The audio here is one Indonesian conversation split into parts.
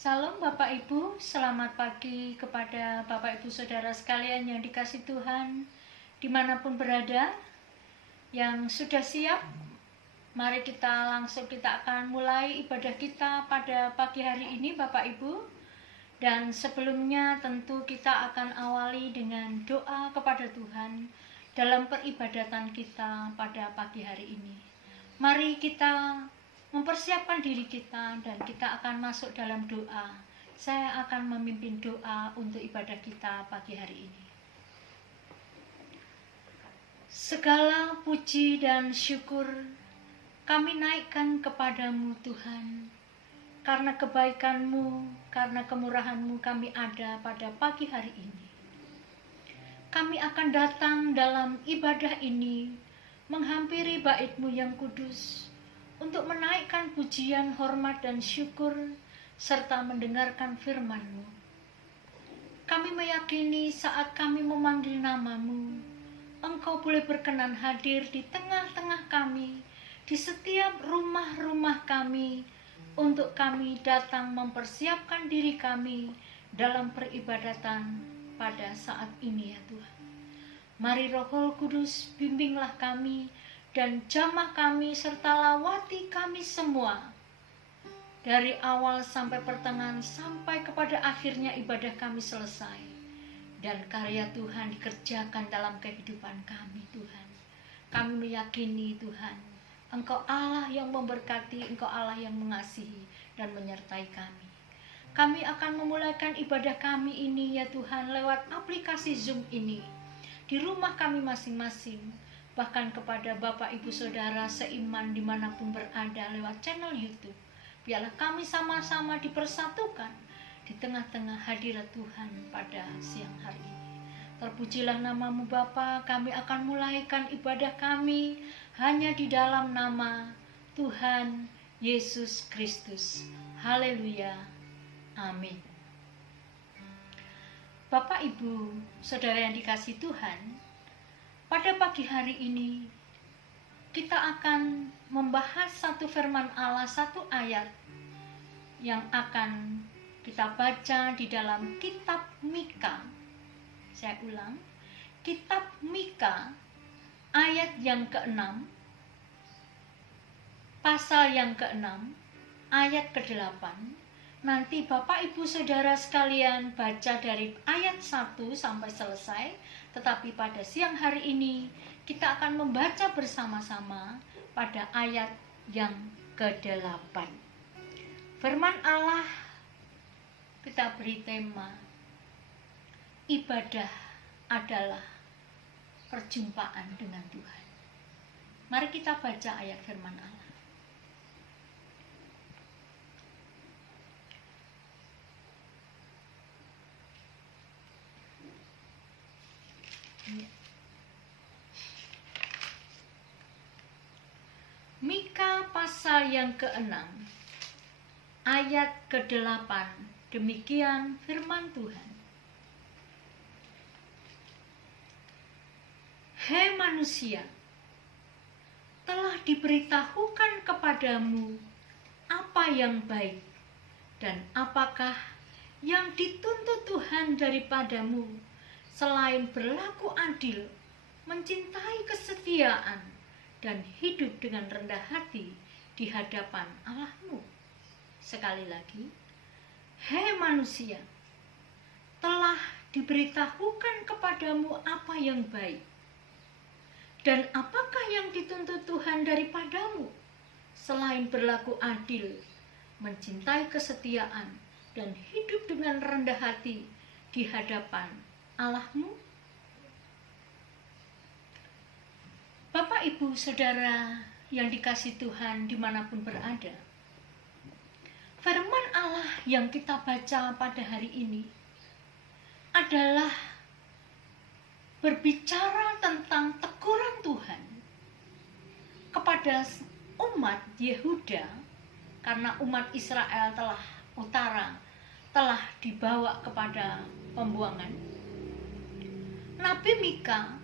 Salam Bapak Ibu, selamat pagi kepada Bapak Ibu Saudara sekalian yang dikasihi Tuhan dimanapun berada. Yang sudah siap, mari kita akan mulai ibadah kita pada pagi hari ini Bapak Ibu. Dan sebelumnya tentu kita akan awali dengan doa kepada Tuhan dalam peribadatan kita pada pagi hari ini. Mari kita mempersiapkan diri kita dan kita akan masuk dalam doa. Saya akan memimpin doa untuk ibadah kita pagi hari ini. Segala puji dan syukur kami naikkan kepadamu Tuhan. Karena kebaikan-Mu, karena kemurahan-Mu kami ada pada pagi hari ini. Kami akan datang dalam ibadah ini menghampiri bait-Mu yang kudus, untuk menaikkan pujian, hormat, dan syukur, serta mendengarkan firman-Mu. Kami meyakini saat kami memanggil nama-Mu, Engkau boleh berkenan hadir di tengah-tengah kami, di setiap rumah-rumah kami, untuk kami datang mempersiapkan diri kami dalam peribadatan pada saat ini ya Tuhan. Mari Roh Kudus bimbinglah kami, dan jamah kami serta lawati kami semua dari awal sampai pertengahan sampai kepada akhirnya ibadah kami selesai dan karya Tuhan dikerjakan dalam kehidupan kami Tuhan. Kami meyakini Tuhan, Engkau Allah yang memberkati, Engkau Allah yang mengasihi dan menyertai kami. Kami akan memulaikan ibadah kami ini ya Tuhan lewat aplikasi Zoom ini di rumah kami masing-masing, bahkan kepada Bapak Ibu Saudara seiman dimanapun berada lewat channel YouTube. Biarlah kami sama-sama dipersatukan di tengah-tengah hadirat Tuhan pada siang hari ini. Terpujilah nama-Mu Bapa. Kami akan mulaikan ibadah kami hanya di dalam nama Tuhan Yesus Kristus. Haleluya. Amin. Bapak Ibu Saudara yang dikasihi Tuhan, pada pagi hari ini kita akan membahas satu firman Allah, satu ayat yang akan kita baca di dalam kitab Mika. Saya ulang, kitab Mika ayat yang ke-6, pasal yang ke-6, ayat ke-8. Nanti Bapak Ibu Saudara sekalian baca dari ayat 1 sampai selesai. Tetapi pada siang hari ini kita akan membaca bersama-sama pada ayat yang ke-8. Firman Allah kita beri tema, ibadah adalah perjumpaan dengan Tuhan. Mari kita baca ayat firman Allah. Mika pasal yang ke-6 ayat ke-8, demikian firman Tuhan. Hei manusia, telah diberitahukan kepadamu apa yang baik dan apakah yang dituntut Tuhan daripadamu, selain berlaku adil, mencintai kesetiaan, dan hidup dengan rendah hati di hadapan Allahmu. Sekali lagi, hei manusia, telah diberitahukan kepadamu apa yang baik, dan apakah yang dituntut Tuhan daripadamu, selain berlaku adil, mencintai kesetiaan, dan hidup dengan rendah hati di hadapan Allahmu. Bapak Ibu Saudara yang dikasihi Tuhan dimanapun berada, firman Allah yang kita baca pada hari ini adalah berbicara tentang teguran Tuhan kepada umat Yehuda, karena umat Israel telah dibawa kepada pembuangan. Nabi Mika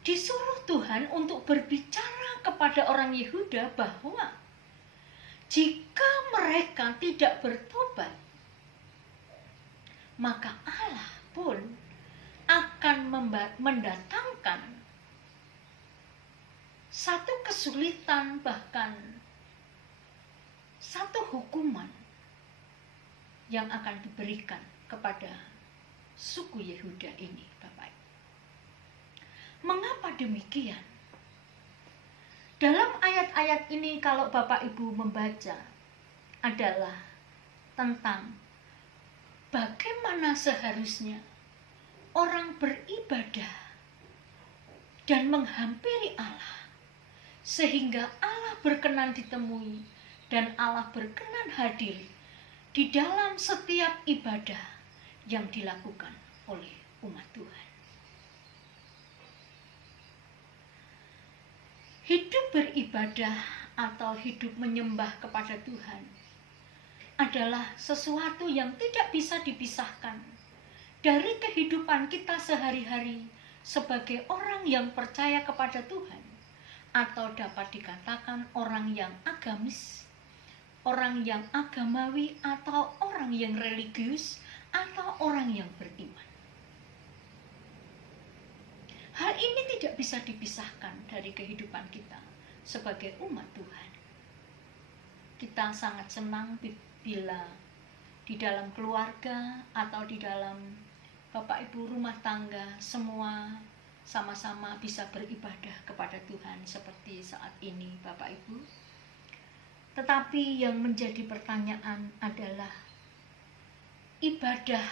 disuruh Tuhan untuk berbicara kepada orang Yehuda bahwa jika mereka mereka tidak bertobat, maka Allah pun akan mendatangkan satu kesulitan, bahkan satu hukuman yang akan diberikan kepada suku Yehuda ini, Bapak. Mengapa demikian? Dalam ayat-ayat ini kalau Bapak Ibu membaca adalah tentang bagaimana seharusnya orang beribadah dan menghampiri Allah sehingga Allah berkenan ditemui dan Allah berkenan hadir di dalam setiap ibadah yang dilakukan oleh umat Tuhan. Hidup beribadah atau hidup menyembah kepada Tuhan adalah sesuatu yang tidak bisa dipisahkan dari kehidupan kita sehari-hari sebagai orang yang percaya kepada Tuhan, atau dapat dikatakan orang yang agamis, orang yang agamawi, atau orang yang religius, atau orang yang beriman. Hal ini tidak bisa dipisahkan dari kehidupan kita sebagai umat Tuhan. Kita sangat senang bila di dalam keluarga atau di dalam Bapak Ibu rumah tangga semua sama-sama bisa beribadah kepada Tuhan seperti saat ini, Bapak Ibu. Tetapi yang menjadi pertanyaan adalah ibadah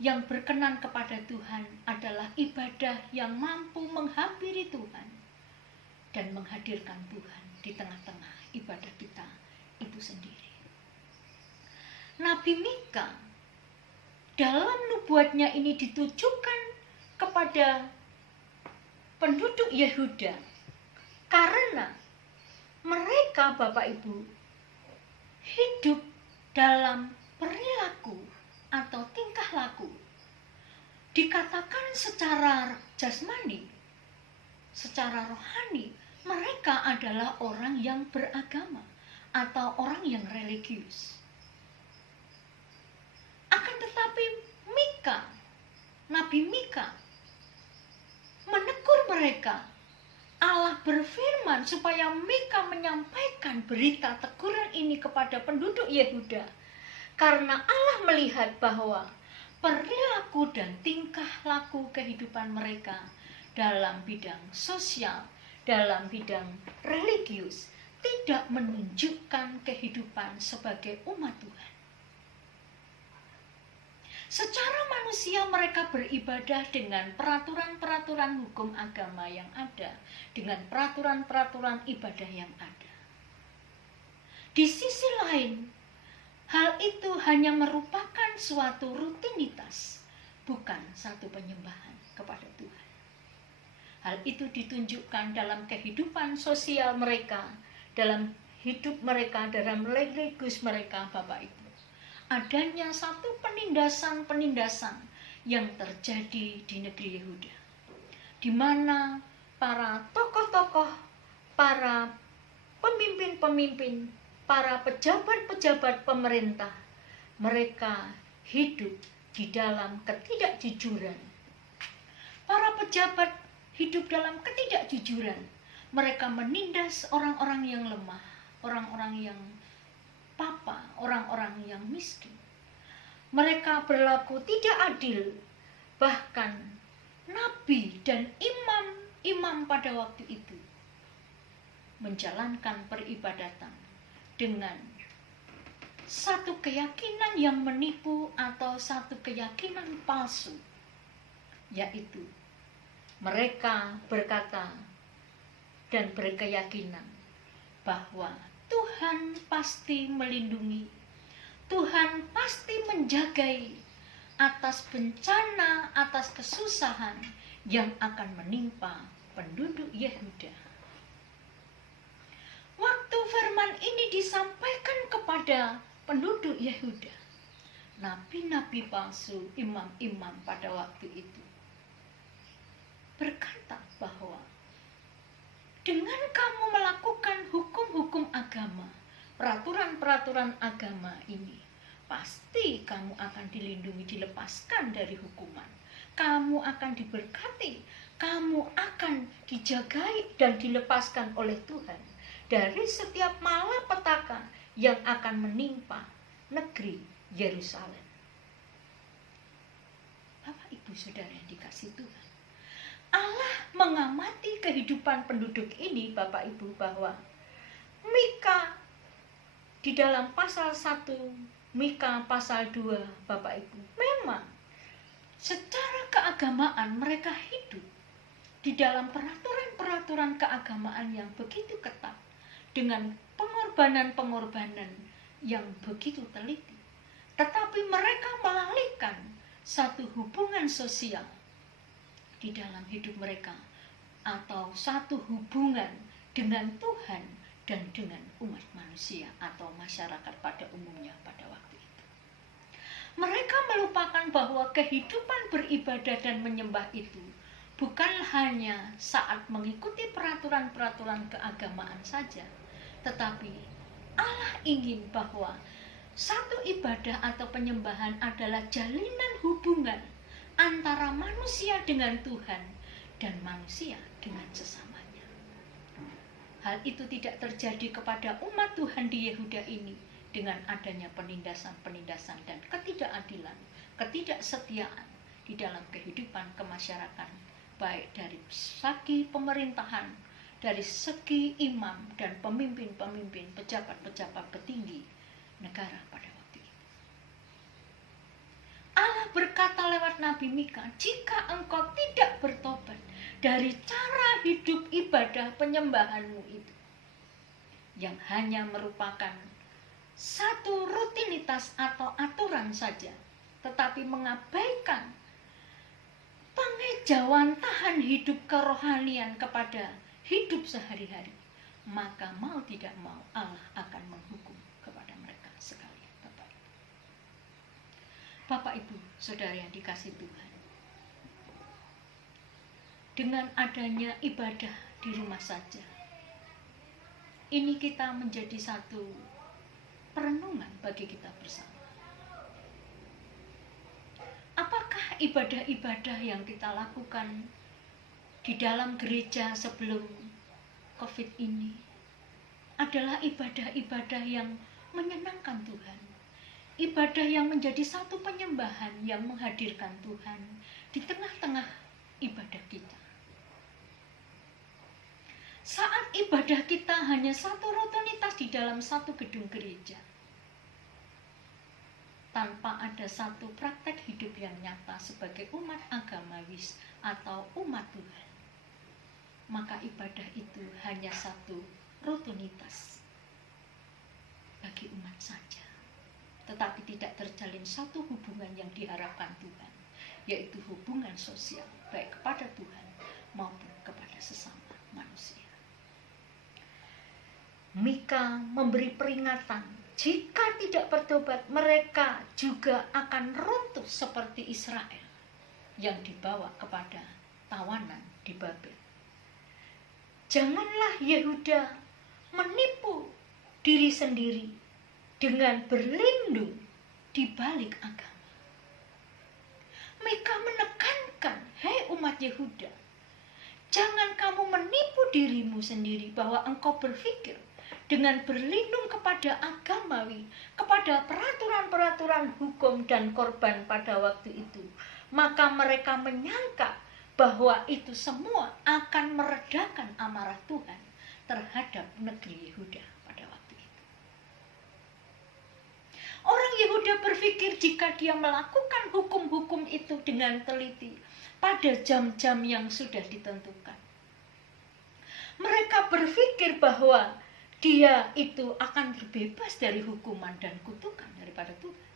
yang berkenan kepada Tuhan adalah ibadah yang mampu menghampiri Tuhan dan menghadirkan Tuhan di tengah-tengah ibadah kita itu sendiri. Nabi Mika dalam nubuatnya ini ditujukan kepada penduduk Yehuda karena mereka, Bapak Ibu, hidup dalam perilaku atau tingkah laku dikatakan secara jasmani, secara rohani mereka adalah orang yang beragama atau orang yang religius. Akan tetapi Nabi Mika menegur mereka. Allah berfirman supaya Mika menyampaikan berita teguran ini kepada penduduk Yehuda. Karena Allah melihat bahwa perilaku dan tingkah laku kehidupan mereka dalam bidang sosial, dalam bidang religius, tidak menunjukkan kehidupan sebagai umat Tuhan. Secara manusia mereka beribadah dengan peraturan-peraturan hukum agama yang ada, dengan peraturan-peraturan ibadah yang ada. Di sisi lain, hal itu hanya merupakan suatu rutinitas, bukan satu penyembahan kepada Tuhan. Hal itu ditunjukkan dalam kehidupan sosial mereka, dalam hidup mereka, dalam religius mereka, Bapak Ibu. Adanya satu penindasan-penindasan yang terjadi di negeri Yehuda, di mana para tokoh-tokoh, para pemimpin-pemimpin, para pejabat-pejabat pemerintah, mereka hidup di dalam ketidakjujuran. Para pejabat hidup dalam ketidakjujuran. Mereka menindas orang-orang yang lemah, orang-orang yang papa, orang-orang yang miskin. Mereka berlaku tidak adil. Bahkan nabi dan imam-imam pada waktu itu menjalankan peribadatan dengan satu keyakinan yang menipu atau satu keyakinan palsu, yaitu mereka berkata dan berkeyakinan bahwa Tuhan pasti melindungi, Tuhan pasti menjagai atas bencana, atas kesusahan yang akan menimpa penduduk Yehuda. Waktu firman ini disampaikan kepada penduduk Yehuda, nabi-nabi palsu, imam-imam pada waktu itu berkata bahwa dengan kamu melakukan hukum-hukum agama, peraturan-peraturan agama ini, pasti kamu akan dilindungi, dilepaskan dari hukuman. Kamu akan diberkati, kamu akan dijagai dan dilepaskan oleh Tuhan dari setiap malapetaka yang akan menimpa negeri Yerusalem. Bapak, Ibu, Saudara yang dikasihi Tuhan, Allah mengamati kehidupan penduduk ini, Bapak Ibu, bahwa Mika di dalam pasal 1, Mika pasal 2, Bapak Ibu, memang secara keagamaan mereka hidup di dalam peraturan-peraturan keagamaan yang begitu ketat, dengan pengorbanan-pengorbanan yang begitu teliti. Tetapi mereka melalaikan satu hubungan sosial di dalam hidup mereka, atau satu hubungan dengan Tuhan dan dengan umat manusia atau masyarakat pada umumnya pada waktu itu. Mereka melupakan bahwa kehidupan beribadah dan menyembah itu bukan hanya saat mengikuti peraturan-peraturan keagamaan saja, tetapi Allah ingin bahwa satu ibadah atau penyembahan adalah jalinan hubungan antara manusia dengan Tuhan dan manusia dengan sesamanya. Hal itu tidak terjadi kepada umat Tuhan di Yehuda ini dengan adanya penindasan-penindasan dan ketidakadilan, ketidaksetiaan di dalam kehidupan kemasyarakatan, baik dari segi pemerintahan, dari segi imam dan pemimpin-pemimpin, pejabat-pejabat petinggi negara pada waktu itu. Allah berkata lewat Nabi Mika, jika engkau tidak bertobat dari cara hidup ibadah penyembahanmu itu, yang hanya merupakan satu rutinitas atau aturan saja, tetapi mengabaikan pengejauhan tahan hidup kerohanian kepada hidup sehari-hari, maka mau tidak mau Allah akan menghukum kepada mereka sekalian. Bapak Ibu, Saudara yang dikasihi Tuhan, dengan adanya ibadah di rumah saja, ini kita menjadi satu perenungan bagi kita bersama. Apakah ibadah-ibadah yang kita lakukan di dalam gereja sebelum COVID ini adalah ibadah-ibadah yang menyenangkan Tuhan, ibadah yang menjadi satu penyembahan yang menghadirkan Tuhan di tengah-tengah ibadah kita? Saat ibadah kita hanya satu rutinitas di dalam satu gedung gereja, tanpa ada satu praktek hidup yang nyata sebagai umat agamawis atau umat Tuhan, maka ibadah itu hanya satu rutinitas bagi umat saja, tetapi tidak terjalin satu hubungan yang diharapkan Tuhan, yaitu hubungan sosial baik kepada Tuhan maupun kepada sesama manusia. Mika memberi peringatan, jika tidak bertobat mereka juga akan runtuh seperti Israel yang dibawa kepada tawanan di Babel. Janganlah Yehuda menipu diri sendiri dengan berlindung di balik agama. Mika menekankan, hei umat Yehuda, jangan kamu menipu dirimu sendiri bahwa engkau berpikir dengan berlindung kepada agamawi, kepada peraturan-peraturan hukum dan korban pada waktu itu, maka mereka menyangka bahwa itu semua akan meredakan amarah Tuhan terhadap negeri Yehuda pada waktu itu. Orang Yehuda berpikir jika dia melakukan hukum-hukum itu dengan teliti pada jam-jam yang sudah ditentukan, mereka berpikir bahwa dia itu akan terbebas dari hukuman dan kutukan daripada Tuhan.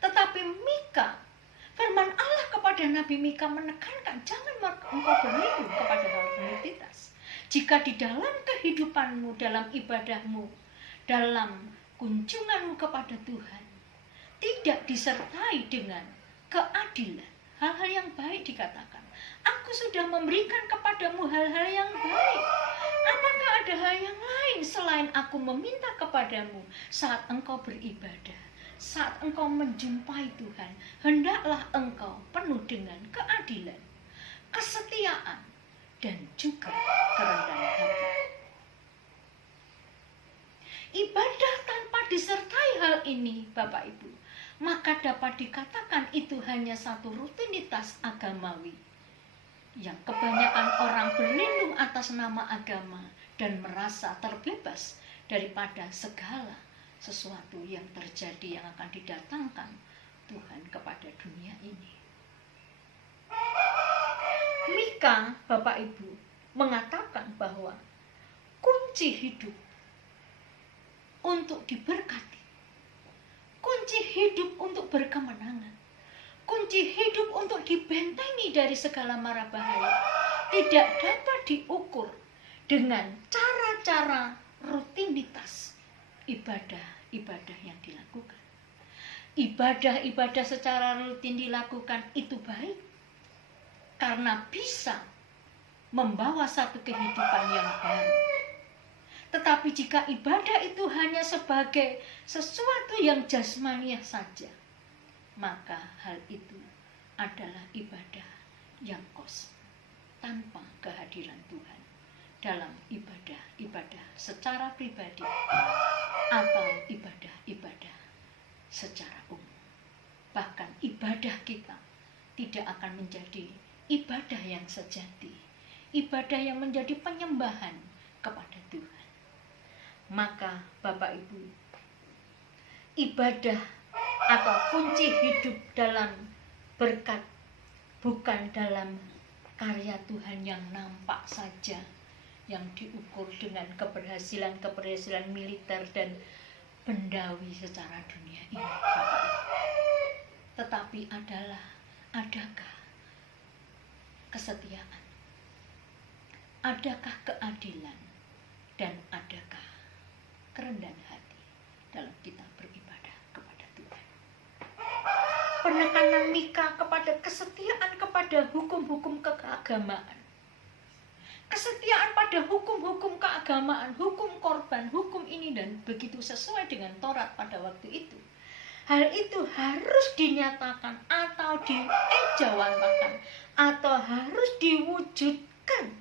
Tetapi Mika, firman Allah kepada Nabi Mika menekankan, jangan engkau berlindung kepada hal rutinitas. Jika di dalam kehidupanmu, dalam ibadahmu, dalam kunjunganmu kepada Tuhan, tidak disertai dengan keadilan, hal-hal yang baik dikatakan, aku sudah memberikan kepadamu hal-hal yang baik. Apakah ada hal yang lain selain aku meminta kepadamu saat engkau beribadah, saat engkau menjumpai Tuhan? Hendaklah engkau penuh dengan keadilan, kesetiaan, dan juga kerendahan hati. Ibadah tanpa disertai hal ini, Bapak Ibu, maka dapat dikatakan itu hanya satu rutinitas agamawi yang kebanyakan orang berlindung atas nama agama dan merasa terbebas daripada segala sesuatu yang terjadi yang akan didatangkan Tuhan kepada dunia ini. Mika, Bapak Ibu, mengatakan bahwa kunci hidup untuk diberkati, kunci hidup untuk berkemenangan, kunci hidup untuk dibentengi dari segala mara bahaya tidak dapat diukur dengan cara-cara rutinitas ibadah-ibadah yang dilakukan. Ibadah-ibadah secara rutin dilakukan itu baik karena bisa membawa satu kehidupan yang baru. Tetapi jika ibadah itu hanya sebagai sesuatu yang jasmaniah saja, maka hal itu adalah ibadah yang kosong tanpa kehadiran Tuhan dalam ibadah-ibadah secara pribadi atau ibadah-ibadah secara umum. Bahkan ibadah kita tidak akan menjadi ibadah yang sejati, ibadah yang menjadi penyembahan kepada Tuhan. Maka Bapak Ibu, ibadah atau kunci hidup dalam berkat bukan dalam karya Tuhan yang nampak saja, yang diukur dengan keberhasilan militer dan bendawi secara dunia ini, Bapak Ibu. Tetapi adakah kesetiaan, adakah keadilan, dan adakah kerendahan hati dalam kita beribadah kepada Tuhan. Penekanan Mika kepada kesetiaan kepada hukum-hukum keagamaan, kesetiaan pada hukum-hukum keagamaan, hukum korban, hukum ini dan begitu sesuai dengan Taurat pada waktu itu. Hal itu harus dinyatakan atau diejawantahkan atau harus diwujudkan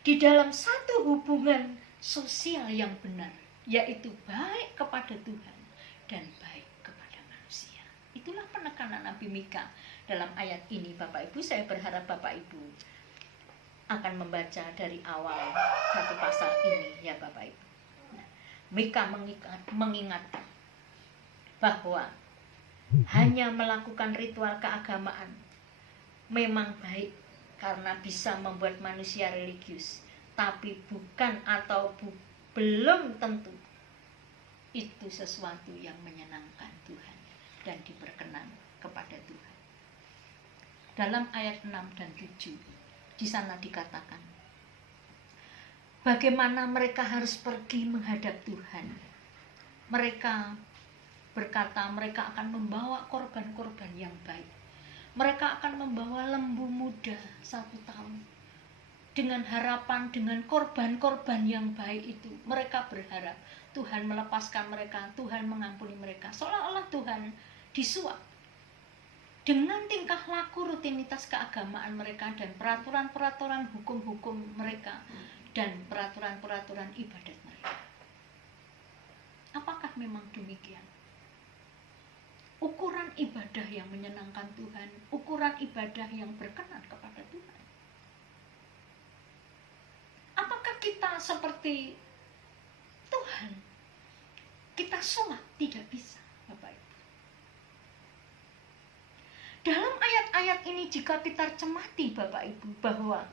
di dalam satu hubungan sosial yang benar, yaitu baik kepada Tuhan dan baik kepada manusia. Itulah penekanan Nabi Mika dalam ayat ini, Bapak Ibu. Saya berharap Bapak Ibu akan membaca dari awal satu pasal ini, ya Bapak Ibu. Mika mengingatkan bahwa hanya melakukan ritual keagamaan memang baik karena bisa membuat manusia religius, tapi bukan atau belum tentu itu sesuatu yang menyenangkan Tuhan dan diperkenan kepada Tuhan. Dalam ayat 6 dan 7 di sana dikatakan bagaimana mereka harus pergi menghadap Tuhan. Mereka berkata mereka akan membawa korban-korban yang baik. Mereka akan membawa lembu muda 1 tahun. Dengan harapan, dengan korban-korban yang baik itu, mereka berharap Tuhan melepaskan mereka, Tuhan mengampuni mereka. Seolah-olah Tuhan disuap dengan tingkah laku rutinitas keagamaan mereka dan peraturan-peraturan hukum-hukum mereka dan peraturan-peraturan ibadat mereka. Apakah memang demikian? Ukuran ibadah yang menyenangkan Tuhan, ukuran ibadah yang berkenan kepada Tuhan. Apakah kita seperti Tuhan? Kita sholat tidak bisa, Bapak Ibu. Dalam ayat-ayat ini jika kita cermati, Bapak Ibu, bahwa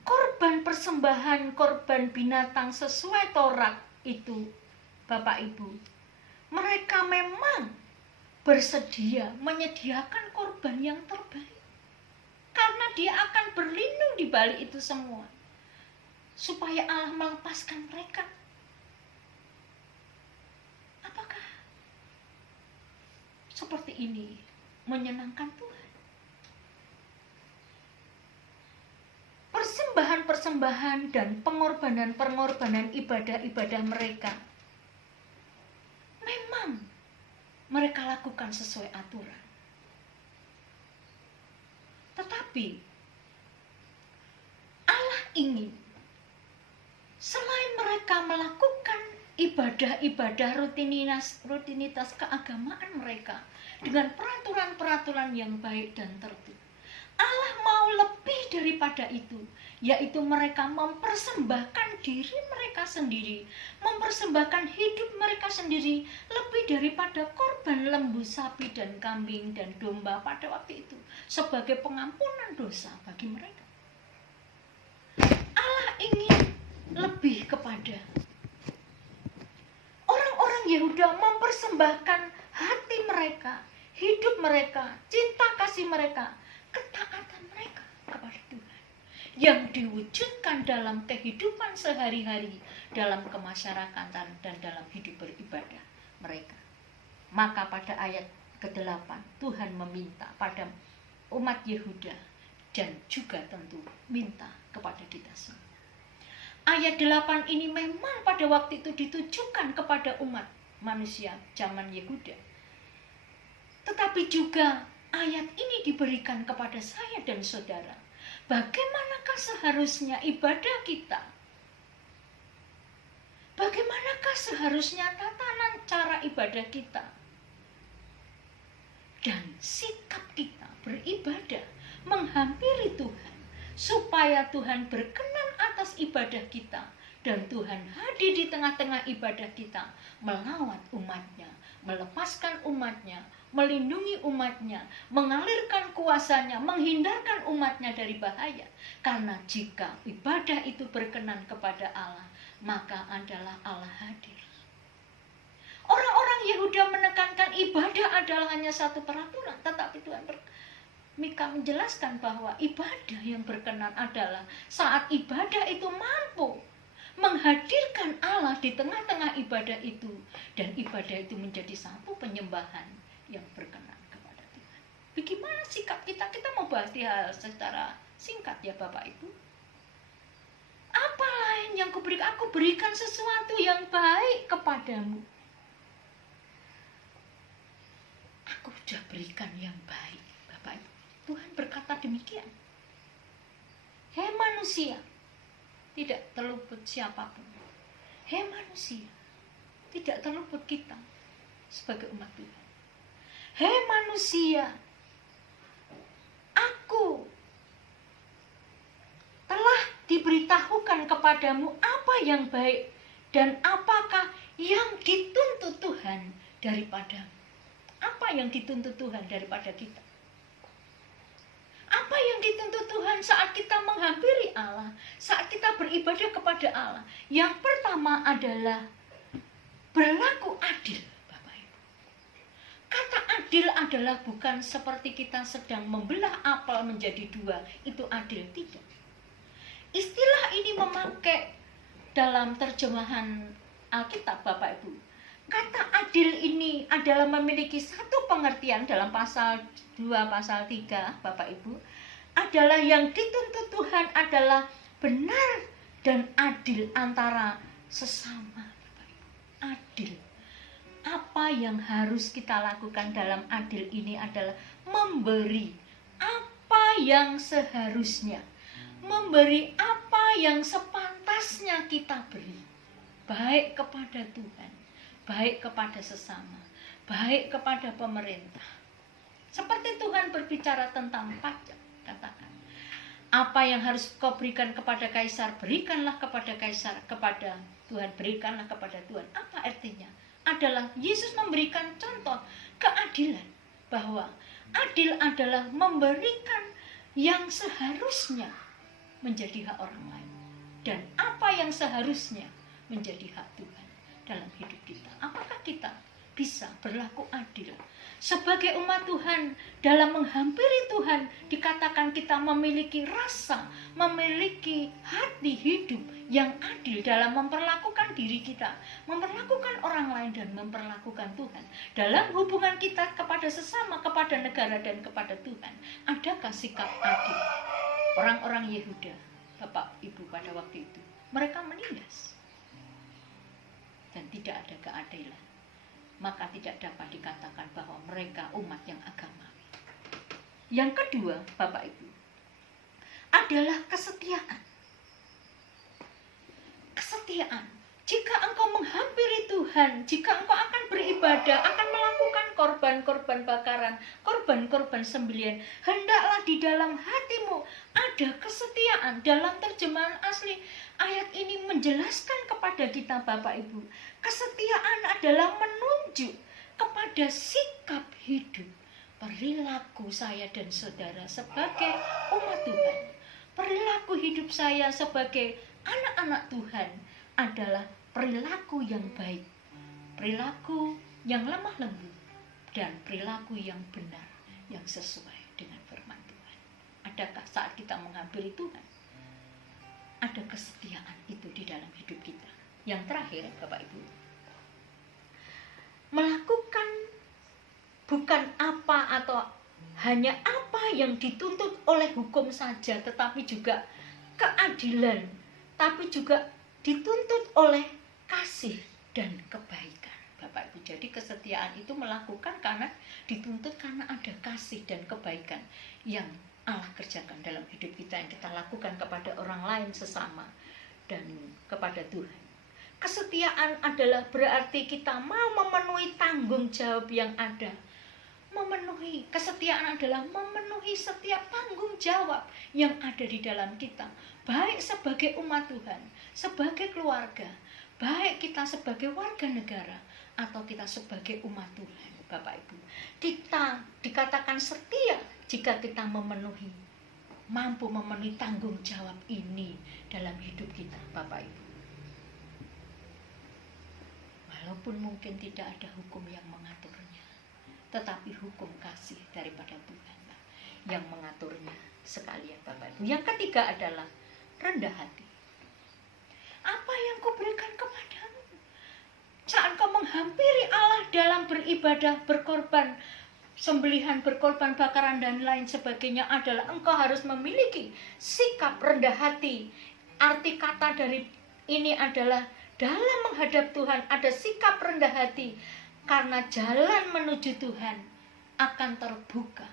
korban persembahan, korban binatang sesuai Taurat itu, Bapak Ibu, mereka memang bersedia menyediakan korban yang terbaik. Karena dia akan berlindung di balik itu semua. Supaya Allah melepaskan mereka. Apakah seperti ini menyenangkan Tuhan? Persembahan persembahan dan pengorbanan ibadah-ibadah mereka. Memang mereka lakukan sesuai aturan. Tetapi Allah ingin selain mereka melakukan ibadah-ibadah rutinitas keagamaan mereka dengan peraturan-peraturan yang baik dan tertib, Allah mau lebih daripada itu, yaitu mereka mempersembahkan diri mereka sendiri, mempersembahkan hidup mereka sendiri lebih daripada korban lembu, sapi, dan kambing dan domba pada waktu itu sebagai pengampunan dosa bagi mereka. Allah ingin lebih kepada orang-orang Yehuda mempersembahkan hati mereka, hidup mereka, cinta kasih mereka, ketaatan mereka kepada Tuhan yang diwujudkan dalam kehidupan sehari-hari, dalam kemasyarakatan dan dalam hidup beribadah mereka. Maka pada ayat ke-8 Tuhan meminta pada umat Yehuda dan juga tentu minta kepada kita semua. Ayat 8 ini memang pada waktu itu ditujukan kepada umat manusia zaman Yehuda. Tetapi juga ayat ini diberikan kepada saya dan saudara. Bagaimanakah seharusnya ibadah kita? Bagaimanakah seharusnya tatanan cara ibadah kita? Dan sikap kita beribadah, menghampiri Tuhan, supaya Tuhan berkenan atas ibadah kita dan Tuhan hadir di tengah-tengah ibadah kita, melawat umatnya, melepaskan umatnya, melindungi umatnya, mengalirkan kuasanya, menghindarkan umatnya dari bahaya. Karena jika ibadah itu berkenan kepada Allah, maka adalah Allah hadir. Orang-orang Yehuda menekankan ibadah adalah hanya satu peraturan, tetapi Tuhan Mika menjelaskan bahwa ibadah yang berkenan adalah saat ibadah itu mampu menghadirkan Allah di tengah-tengah ibadah itu, dan ibadah itu menjadi satu penyembahan yang berkenan kepada Tuhan. Bagaimana sikap kita? Kita mau bahas hal secara singkat ya Bapak Ibu. Apa lain yang kuberikan? Aku berikan sesuatu yang baik kepadamu. Aku sudah berikan yang baik, Bapak Ibu. Tuhan berkata demikian. Hei manusia, tidak terluput siapapun. Hei manusia, tidak terluput kita sebagai umat Tuhan. Hei manusia, aku telah diberitahukan kepadamu apa yang baik dan apakah yang dituntut Tuhan daripadamu. Apa yang dituntut Tuhan daripada kita? Apa yang dituntut Tuhan saat kita menghampiri Allah, saat kita beribadah kepada Allah? Yang pertama adalah berlaku adil, Bapak Ibu. Kata adil adalah bukan seperti kita sedang membelah apel menjadi dua, itu adil, tidak. Istilah ini memakai dalam terjemahan Alkitab, Bapak Ibu. Kata adil ini adalah memiliki satu pengertian dalam pasal 2, pasal 3, Bapak Ibu. Adalah yang dituntut Tuhan adalah benar dan adil antara sesama, Bapak Ibu. Adil. Apa yang harus kita lakukan dalam adil ini adalah memberi apa yang seharusnya. Memberi apa yang sepantasnya kita beri. Baik kepada Tuhan, baik kepada sesama, baik kepada pemerintah. Seperti Tuhan berbicara tentang pajak, katakan, apa yang harus kau berikan kepada kaisar, berikanlah kepada kaisar, kepada Tuhan, berikanlah kepada Tuhan. Apa artinya? Adalah Yesus memberikan contoh keadilan, bahwa adil adalah memberikan yang seharusnya menjadi hak orang lain, dan apa yang seharusnya menjadi hak Tuhan dalam hidup kita. Apakah kita bisa berlaku adil sebagai umat Tuhan? Dalam menghampiri Tuhan dikatakan kita memiliki rasa, memiliki hati hidup yang adil dalam memperlakukan diri kita, memperlakukan orang lain, dan memperlakukan Tuhan. Dalam hubungan kita kepada sesama, kepada negara, dan kepada Tuhan, adakah sikap adil? Orang-orang Yehuda Bapak Ibu pada waktu itu. Mereka menindas. Dan tidak ada keadilan. Maka tidak dapat dikatakan bahwa mereka umat yang agamawi. Yang kedua, Bapak Ibu, adalah kesetiaan. Kesetiaan. Jika engkau menghampiri Tuhan, jika engkau akan beribadah, akan melakukan korban-korban bakaran, korban-korban sembelihan, hendaklah di dalam hatimu ada kesetiaan. Dalam terjemahan asli, ayat ini menjelaskan kepada kita Bapak Ibu, kesetiaan adalah menunjuk kepada sikap hidup, perilaku saya dan saudara sebagai umat Tuhan. Perilaku hidup saya sebagai anak-anak Tuhan adalah perilaku yang baik, perilaku yang lemah lembut, dan perilaku yang benar, yang sesuai dengan firman Tuhan. Adakah saat kita menghampiri Tuhan, ada kesetiaan itu di dalam hidup kita? Yang terakhir, Bapak Ibu, melakukan bukan apa atau hanya apa yang dituntut oleh hukum saja, tetapi juga keadilan, tapi juga dituntut oleh kasih dan kebaikan, Bapak Ibu. Jadi kesetiaan itu melakukan karena dituntut karena ada kasih dan kebaikan yang Allah kerjakan dalam hidup kita, yang kita lakukan kepada orang lain sesama dan kepada Tuhan. Kesetiaan adalah berarti kita mau memenuhi tanggung jawab yang ada. Memenuhi kesetiaan adalah memenuhi setiap tanggung jawab yang ada di dalam kita, baik sebagai umat Tuhan, sebagai keluarga, baik kita sebagai warga negara atau kita sebagai umat Tuhan, Bapak Ibu. Kita dikatakan setia jika kita mampu memenuhi tanggung jawab ini dalam hidup kita, Bapak Ibu. Walaupun mungkin tidak ada hukum yang mengaturnya, tetapi hukum kasih daripada Tuhan yang mengaturnya sekalian, Bapak Ibu. Yang ketiga adalah rendah hati. Apa yang kuberikan kepadamu? Saat kau menghampiri Allah dalam beribadah, berkorban, sembelihan, berkorban bakaran dan lain sebagainya adalah engkau harus memiliki sikap rendah hati. Arti kata dari ini adalah dalam menghadap Tuhan ada sikap rendah hati, karena jalan menuju Tuhan akan terbuka.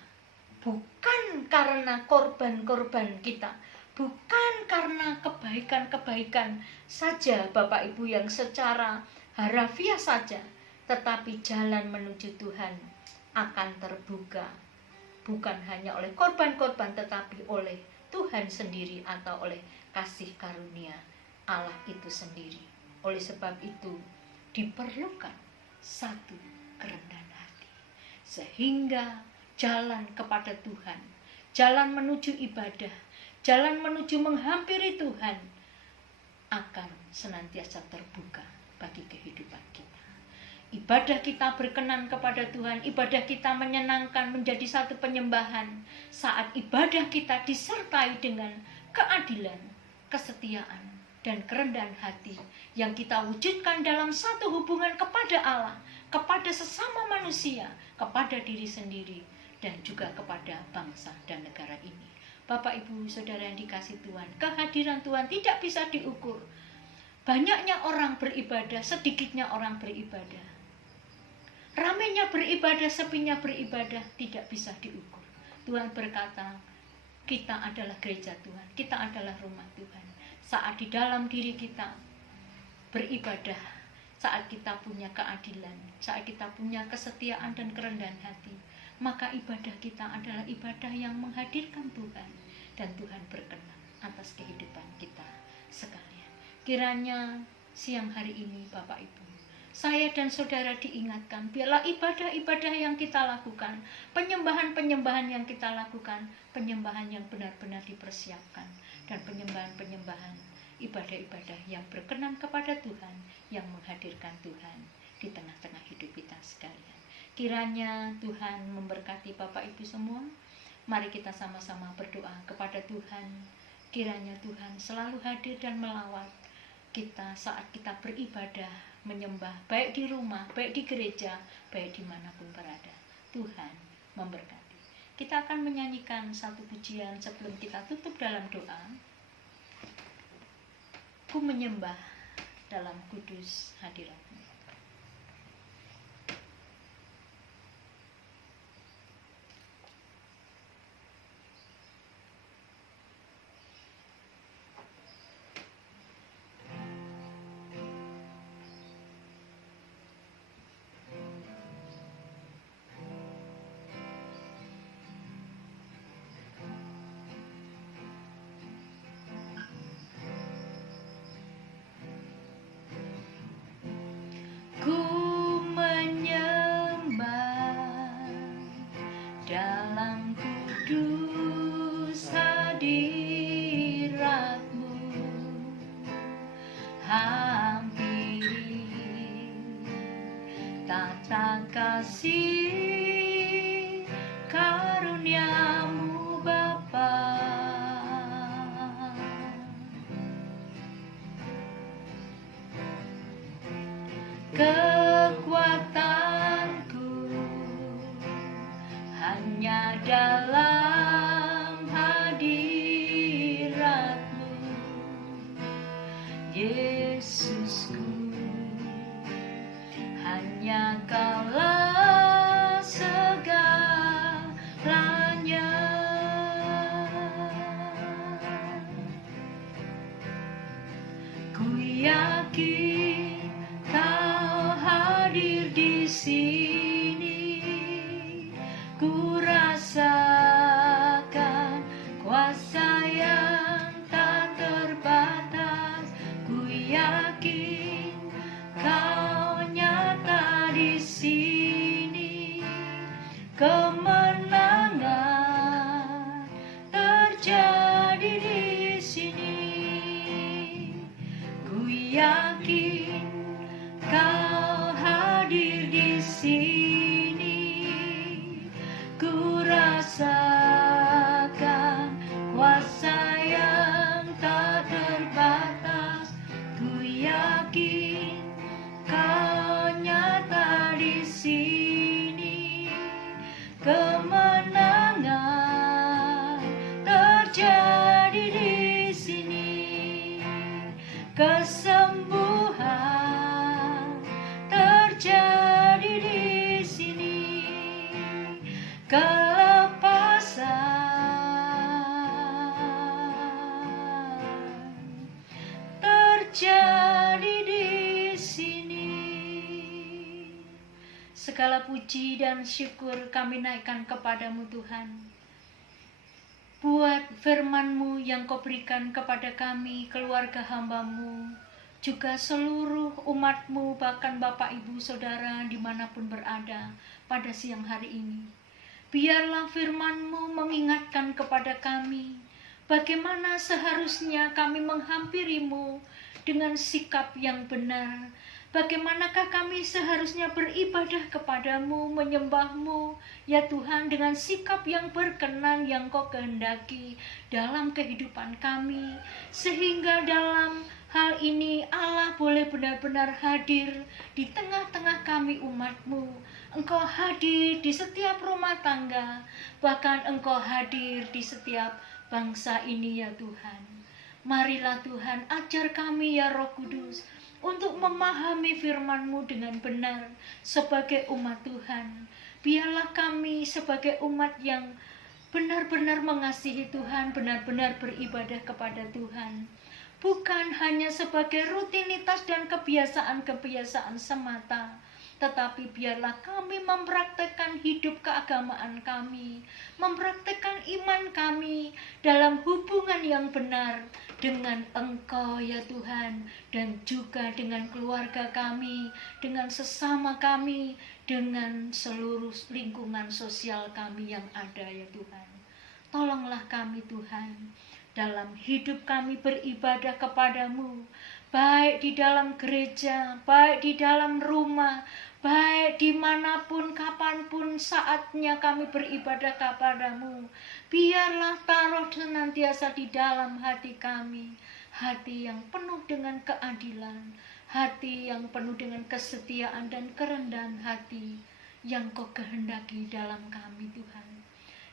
Bukan karena korban-korban kita, bukan karena kebaikan-kebaikan saja Bapak Ibu yang secara harafiah saja, tetapi jalan menuju Tuhan akan terbuka bukan hanya oleh korban-korban, tetapi oleh Tuhan sendiri atau oleh kasih karunia Allah itu sendiri. Oleh sebab itu diperlukan satu kerendahan hati, sehingga jalan kepada Tuhan, jalan menuju ibadah, jalan menuju menghampiri Tuhan akan senantiasa terbuka bagi kehidupan kita. Ibadah kita berkenan kepada Tuhan, ibadah kita menyenangkan, menjadi satu penyembahan saat ibadah kita disertai dengan keadilan, kesetiaan, dan kerendahan hati yang kita wujudkan dalam satu hubungan kepada Allah, kepada sesama manusia, kepada diri sendiri, dan juga kepada bangsa dan negara ini. Bapak, Ibu, Saudara yang dikasihi Tuhan, kehadiran Tuhan tidak bisa diukur. Banyaknya orang beribadah, sedikitnya orang beribadah. Ramainya beribadah, sepinya beribadah, tidak bisa diukur. Tuhan berkata, kita adalah gereja Tuhan, kita adalah rumah Tuhan. Saat di dalam diri kita beribadah, saat kita punya keadilan, saat kita punya kesetiaan dan kerendahan hati, maka ibadah kita adalah ibadah yang menghadirkan Tuhan, dan Tuhan berkenan atas kehidupan kita sekalian. Kiranya siang hari ini Bapak Ibu, saya dan saudara diingatkan, biarlah ibadah-ibadah yang kita lakukan, penyembahan-penyembahan yang kita lakukan, penyembahan yang benar-benar dipersiapkan, dan penyembahan-penyembahan, ibadah-ibadah yang berkenan kepada Tuhan, yang menghadirkan Tuhan di tengah-tengah hidup kita sekalian. Kiranya Tuhan memberkati Bapak Ibu semua. Mari kita sama-sama berdoa kepada Tuhan. Kiranya Tuhan selalu hadir dan melawat kita saat kita beribadah, menyembah, baik di rumah, baik di gereja, baik dimanapun berada. Tuhan memberkati. Kita akan menyanyikan satu pujian sebelum kita tutup dalam doa. ku menyembah dalam kudus hadirat-Mu. Ku menyembah dalam kudus hadirat-Mu, hampiri tata kasih karunia-Mu Bapa. Kekuatanku hanya dalam hadirat-Mu, Yesusku, hanya Kaulah segalanya. Ku yakin Kau hadir di sini, ku rasakan kuasa yang tak terbatas. Ku yakin Kau nyata di sini, kemenangan terjadi di sini. Ku yakin Kau hadir di sini, ku rasakan kuasa yang tak terbatas. Ku yakin Kau nyata di sini, kemenangan terjadi di sini, kesembuhan terjadi di sini, kelepasan terjadi di sini. Segala puji dan syukur kami naikkan kepadamu Tuhan, buat firman-Mu yang Kau berikan kepada kami, keluarga hamba-Mu, juga seluruh umat-Mu, bahkan Bapak Ibu Saudara dimanapun berada pada siang hari ini. Biarlah firman-Mu mengingatkan kepada kami bagaimana seharusnya kami menghampiri-Mu dengan sikap yang benar. Bagaimanakah kami seharusnya beribadah kepadamu, menyembahmu, ya Tuhan, dengan sikap yang berkenan yang Kau kehendaki dalam kehidupan kami. Sehingga dalam hal ini Allah boleh benar-benar hadir di tengah-tengah kami umat-Mu. Engkau hadir di setiap rumah tangga, bahkan Engkau hadir di setiap bangsa ini ya Tuhan. Marilah Tuhan, ajar kami ya Roh Kudus, untuk memahami firman-Mu dengan benar sebagai umat Tuhan. Biarlah kami sebagai umat yang benar-benar mengasihi Tuhan, benar-benar beribadah kepada Tuhan. Bukan hanya sebagai rutinitas dan kebiasaan-kebiasaan semata, tetapi biarlah kami mempraktekkan hidup keagamaan kami, mempraktekkan iman kami dalam hubungan yang benar dengan Engkau ya Tuhan, dan juga dengan keluarga kami, dengan sesama kami, dengan seluruh lingkungan sosial kami yang ada ya Tuhan. Tolonglah kami Tuhan, dalam hidup kami beribadah kepadamu, baik di dalam gereja, baik di dalam rumah, baik dimanapun, kapanpun saatnya kami beribadah kepadamu. Biarlah taruh senantiasa di dalam hati kami, hati yang penuh dengan keadilan, hati yang penuh dengan kesetiaan dan kerendahan hati yang Kau kehendaki dalam kami Tuhan.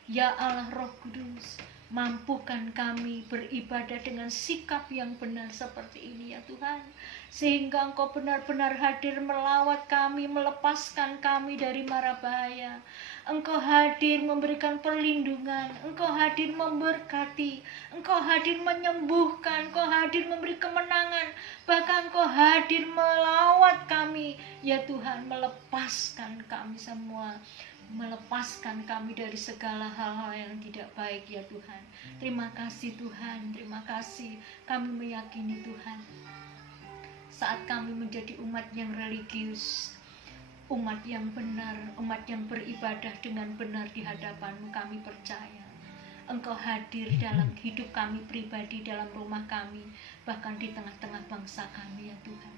Ya Allah Roh Kudus, Mampukan kami beribadah dengan sikap yang benar seperti ini ya Tuhan. Sehingga Engkau benar-benar hadir melawat kami, melepaskan kami dari mara bahaya. Engkau hadir memberikan perlindungan, Engkau hadir memberkati, Engkau hadir menyembuhkan, Engkau hadir memberi kemenangan, bahkan Engkau hadir melawat kami ya Tuhan, melepaskan kami semua, melepaskan kami dari segala hal-hal yang tidak baik ya Tuhan. Terima kasih Tuhan, terima kasih. Kami meyakini Tuhan, saat kami menjadi umat yang religius, umat yang benar, umat yang beribadah dengan benar di hadapan-Mu, kami percaya Engkau hadir dalam hidup kami pribadi, dalam rumah kami, bahkan di tengah-tengah bangsa kami ya Tuhan.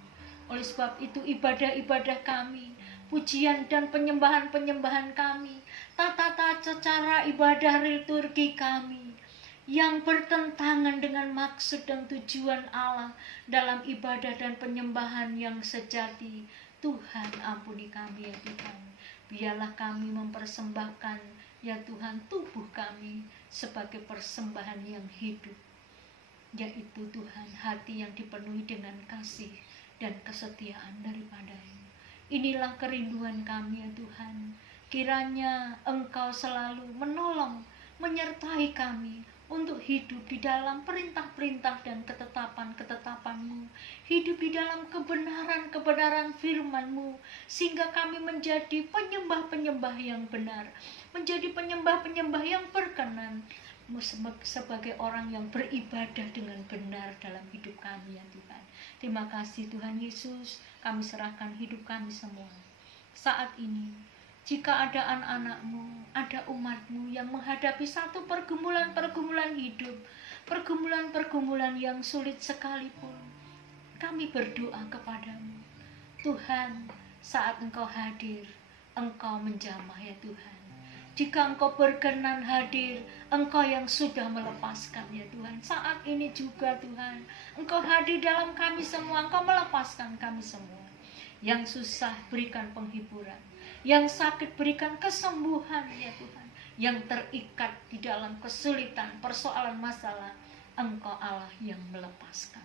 Oleh sebab itu ibadah-ibadah kami, pujian dan penyembahan-penyembahan kami, tata-tata cara ibadah liturgi kami yang bertentangan dengan maksud dan tujuan Allah dalam ibadah dan penyembahan yang sejati, Tuhan ampuni kami ya Tuhan. Biarlah kami mempersembahkan ya Tuhan tubuh kami sebagai persembahan yang hidup, yaitu Tuhan hati yang dipenuhi dengan kasih dan kesetiaan daripada-Mu. Inilah kerinduan kami ya Tuhan. Kiranya Engkau selalu menolong, menyertai kami untuk hidup di dalam perintah-perintah dan ketetapan-ketetapan-Mu, hidup di dalam kebenaran-kebenaran firman-Mu, sehingga kami menjadi penyembah-penyembah yang benar, menjadi penyembah-penyembah yang berkenan, sebagai orang yang beribadah dengan benar dalam hidup kami ya Tuhan. Terima kasih Tuhan Yesus, kami serahkan hidup kami semua saat ini. Jika ada anak-anak-Mu, ada umat-Mu yang menghadapi satu pergumulan-pergumulan hidup, pergumulan-pergumulan yang sulit sekalipun, kami berdoa kepada-Mu. Tuhan, saat Engkau hadir, Engkau menjamah ya Tuhan. Jika Engkau berkenan hadir, Engkau yang sudah melepaskan ya Tuhan. Saat ini juga Tuhan, Engkau hadir dalam kami semua, Engkau melepaskan kami semua. Yang susah berikan penghiburan, yang sakit berikan kesembuhan ya Tuhan, yang terikat di dalam kesulitan, persoalan masalah, Engkau Allah yang melepaskan.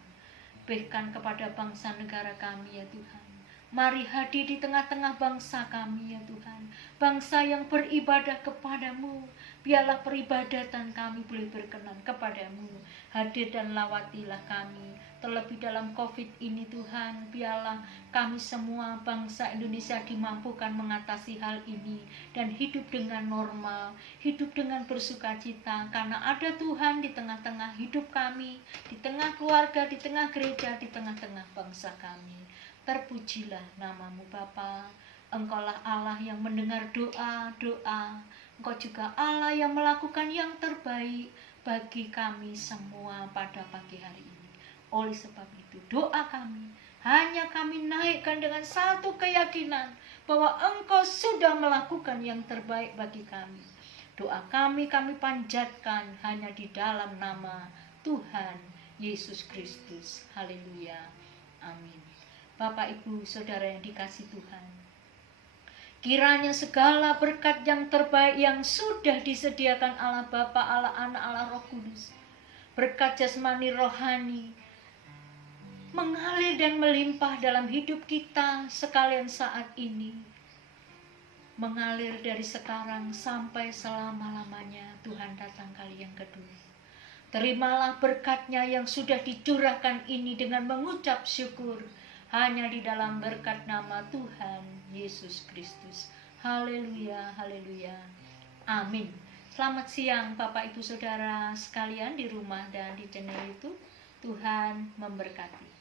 Berikan kepada bangsa negara kami ya Tuhan. Mari hadir di tengah-tengah bangsa kami ya Tuhan, bangsa yang beribadah kepada-Mu. Biarlah peribadatan kami boleh berkenan kepada-Mu. Hadir dan lawatilah kami, terlebih dalam COVID ini Tuhan. Biarlah kami semua bangsa Indonesia dimampukan mengatasi hal ini dan hidup dengan normal, hidup dengan bersukacita, karena ada Tuhan di tengah-tengah hidup kami, di tengah keluarga, di tengah gereja, di tengah-tengah bangsa kami. Terpujilah nama-Mu Bapa. Engkaulah Allah yang mendengar doa-doa. Engkau juga Allah yang melakukan yang terbaik bagi kami semua pada pagi hari ini. Oleh sebab itu doa kami hanya kami naikkan dengan satu keyakinan bahwa Engkau sudah melakukan yang terbaik bagi kami. Doa kami panjatkan hanya di dalam nama Tuhan Yesus Kristus. Haleluya. Amin. Bapak, Ibu, Saudara yang dikasihi Tuhan, kiranya segala berkat yang terbaik yang sudah disediakan Allah Bapa, Allah Anak, Allah Roh Kudus, berkat jasmani rohani, mengalir dan melimpah dalam hidup kita sekalian saat ini, mengalir dari sekarang sampai selama-lamanya Tuhan datang kali yang kedua. Terimalah berkat-Nya yang sudah dicurahkan ini dengan mengucap syukur hanya di dalam berkat nama Tuhan Yesus Kristus. Haleluya, haleluya. Amin. Selamat siang Bapak Ibu Saudara sekalian di rumah dan di channel YouTube. Tuhan memberkati.